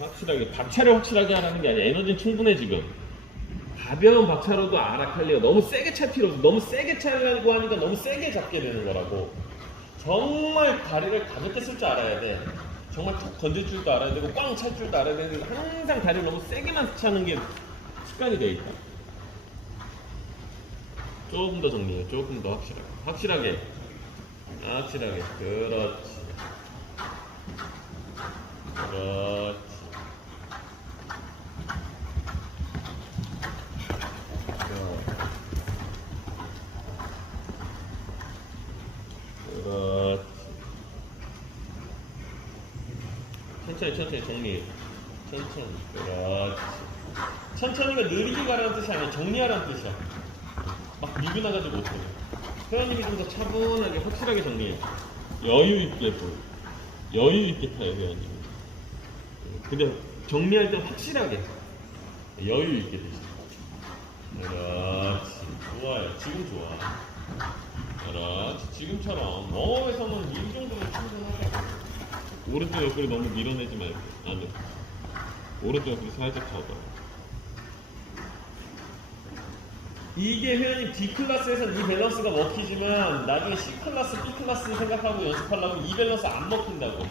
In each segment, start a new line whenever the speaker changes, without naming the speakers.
확실하게 박차를 확실하게 하라는 게 아니야 에너지는 충분해 지금. 가벼운 박차로도 아라칼리가 너무 세게 찰 필요 없어. 너무 세게 차려고 하니까 너무 세게 잡게 되는 거라고. 정말 다리를 가볍게 쓸 줄 알아야 돼. 정말 툭 건질 줄도 알아야 되고 꽝 찰 줄도 알아야 되는데 항상 다리를 너무 세게만 차는 게 습관이 돼 있다. 조금 더 정리해. 조금 더 확실하게. 확실하게. 확실하게. 그렇지 그렇지. 그렇지 천천히 천천히 정리. 천천히. 그렇지. 천천히가 느리게 가라는 뜻이 아니야 정리하라는 뜻이야. 막 밀고 나가지 못해. 회원님이 좀 더 차분하게 확실하게 정리해. 여유 있게 보여. 여유 있게 타요 회원님. 근데 정리할 때 확실하게. 여유 있게 되시 그렇지. 좋아요. 지금 좋아. 그렇지. 지금처럼 멍에서는 이 정도면 충분하다 오른쪽 옆구리 너무 밀어내지 말고. 안돼 오른쪽 옆구리 살짝 잡아. 이게 회원님 D클래스에서는 이 밸런스가 먹히지만 나중에 C클래스, B클래스 생각하고 연습하려면 이 밸런스 안 먹힌다고.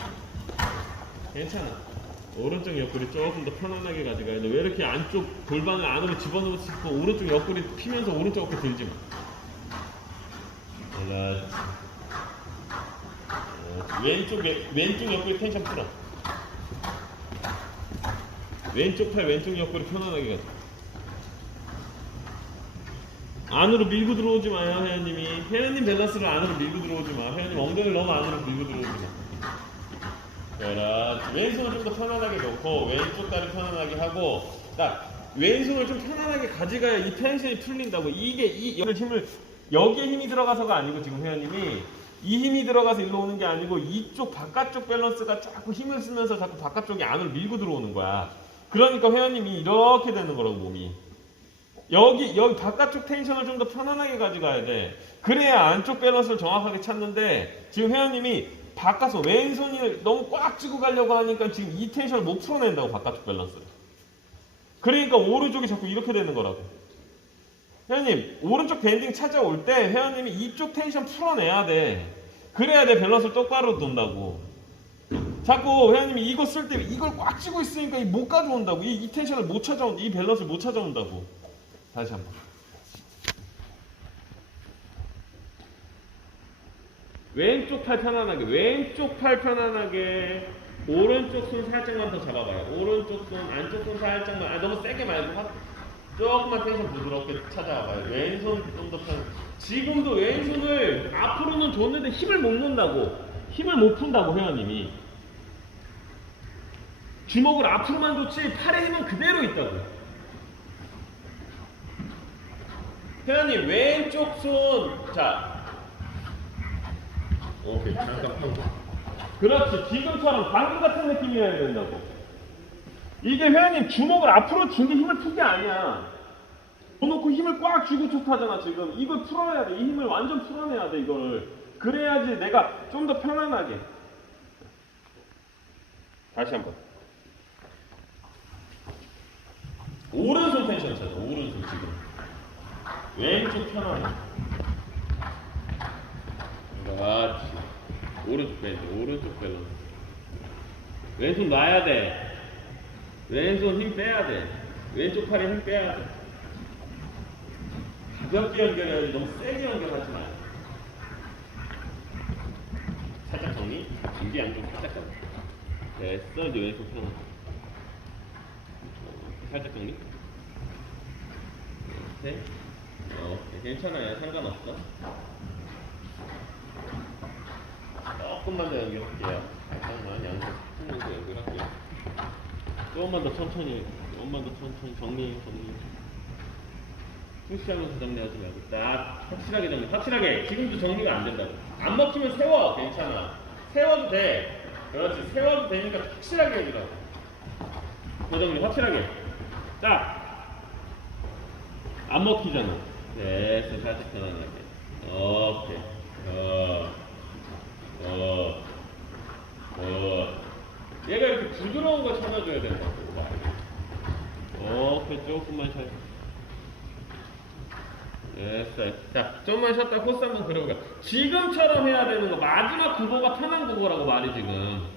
괜찮아. 오른쪽 옆구리 조금 더 편안하게 가져가야 돼. 왜 이렇게 안쪽 골반을 안으로 집어넣고 싶고 오른쪽 옆구리 피면서 오른쪽 어깨 들지 마 그렇지 어, 왼쪽 왼- 왼쪽 옆구리 텐션 풀어 왼쪽 팔 왼쪽 옆구리 편안하게 가져 안으로 밀고 들어오지 마요, 회원님이. 회원님 밸런스를 안으로 밀고 들어오지 마. 회원님 엉덩이를 너무 안으로 밀고 들어오지 마. 그렇지. 왼손을 좀 더 편안하게 놓고, 왼쪽 다리 편안하게 하고, 딱, 왼손을 좀 편안하게 가져가야 이 텐션이 풀린다고. 이게, 이, 힘을, 여기에 힘이 들어가서가 아니고, 지금 회원님이, 이 힘이 들어가서 일로 오는 게 아니고, 이쪽 바깥쪽 밸런스가 자꾸 힘을 쓰면서 자꾸 바깥쪽이 안으로 밀고 들어오는 거야. 그러니까 회원님이 이렇게 되는 거라고, 몸이. 여기 여기 바깥쪽 텐션을 좀 더 편안하게 가져가야 돼. 그래야 안쪽 밸런스를 정확하게 찾는데 지금 회원님이 바깥서 왼손이 너무 꽉 쥐고 가려고 하니까 지금 이 텐션을 못 풀어낸다고 바깥쪽 밸런스를. 그러니까 오른쪽이 자꾸 이렇게 되는 거라고. 회원님 오른쪽 밴딩 찾아올 때 회원님이 이쪽 텐션 풀어내야 돼. 그래야 내 밸런스를 똑바로 돈다고. 자꾸 회원님이 이거 쓸 때 이걸 꽉 쥐고 있으니까 이못 가져온다고. 이, 이 텐션을 못 찾아온, 이 밸런스를 못 찾아온다고. 다시 한 번. 왼쪽 팔 편안하게, 왼쪽 팔 편안하게, 오른쪽 손 살짝만 더 잡아봐요. 오른쪽 손, 안쪽 손 살짝만, 아, 너무 세게 말고, 확 조금만 텐션 부드럽게 찾아와봐요. 왼손 좀 더 편. 지금도 왼손을 앞으로는 줬는데 힘을 못 넣는다고. 힘을 못 푼다고, 회원님이. 주먹을 앞으로만 줬지, 팔의 힘은 그대로 있다고. 회원님 왼쪽 손, 자, 오케이 잠깐 파고. 그렇지 지금처럼 방금 같은 느낌이어야 된다고. 이게 회원님 주먹을 앞으로 준 게 힘을 푼 게 아니야. 놓고 힘을 꽉 쥐고 촉하잖아 지금. 이걸 풀어야 돼. 이 힘을 완전 풀어내야 돼 이거를. 그래야지 내가 좀 더 편안하게. 다시 한번. 오른손 텐션 찾아. 오른손 지금. 왼쪽 편안해. 그렇지. 오른쪽 밴드, 오른쪽 밸런스. 왼손 놔야 돼. 왼손 힘 빼야 돼. 왼쪽 팔에 힘 빼야 돼. 가볍게 연결해야지 너무 세게 연결하지 마. 살짝 정리. 이게 양쪽 살짝 정리. 됐어, 이제 왼쪽 편안. 살짝 정리. 네. 어, 괜찮아요. 상관없어. 조금만 더 연결할게요. 잠깐만 양쪽 풀면서 연결할게요. 조금만 더 천천히, 조금만 더 천천히 정리, 정리. 푸시하면서 정리하지 말고 딱 확실하게 정리. 확실하게. 지금도 정리가 안 된다고. 안 먹히면 세워. 괜찮아. 세워도 돼. 그렇지. 세워도 되니까 확실하게 해주라고. 그 정리 확실하게. 딱. 안 먹히잖아. 됐어. 살짝 편안하게. 오케이. 어. 어. 어. 얘가 이렇게 부드러운 걸 찾아줘야 된다고. 오케이, 조금만 쉬어. 됐어. 자, 좀만 쉬었다 코스 한번 그려보자. 지금처럼 해야 되는 거. 마지막 구보가 편한 구보라고 말이 지금.